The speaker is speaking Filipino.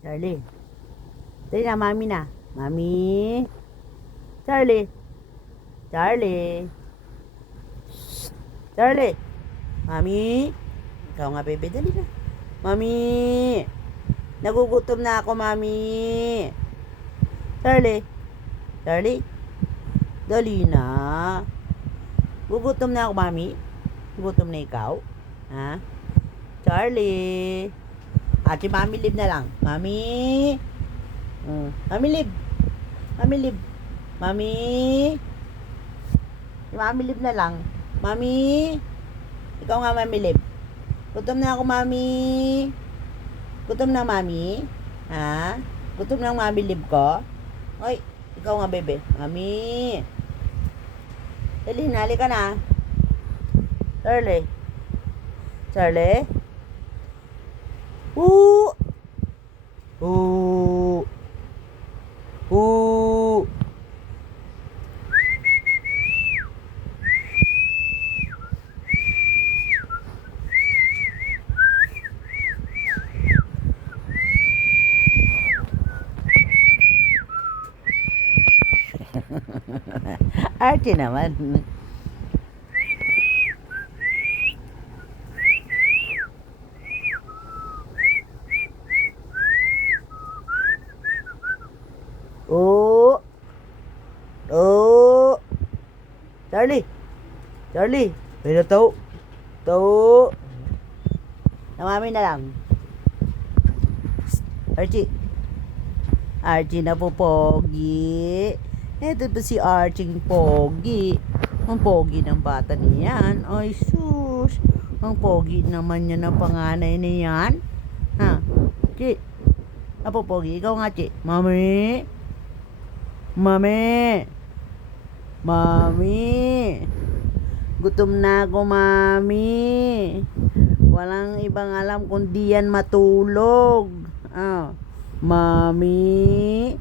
Charlie. Dali na, mami na. Mami. Charlie. Charlie. Shh. Charlie. Mami. Ikaw nga, bebe. Dali na. Mami. Nagugutom na ako, mami. Charlie. Charlie. Dali na. Gugutom na ako, mami. Gugutom na ikaw. Ha? Charlie. Si Mami Lib na lang. Mami. Mami Lib. Mami Lib. Mami. Si Mami Lib na lang. Mami. Ikaw nga, Mami Lib. Gutom na ako, mami. Gutom na, mami. Ha? Gutom na ang Mami Lib ko. Oy, ikaw nga, bebe. Mami. Dali, nali ka na. Charlie. Charlie. Ooh. Ooh. Ooh. Archie naman. Oh. Oh. Charlie. Charlie. Pero to. To. Namami na lang. Archie. Archie na po, pogi. Ito po si Archie pogi. Ang pogi ng bata niyan. Ay sus. Ang pogi naman niya ng panganay niyan. Ha? Chi. Apo pogi. Ikaw nga, Chi. Mami. Mami. Mami. Gutom na ako, mami. Walang ibang alam kundi yan matulog. Mami.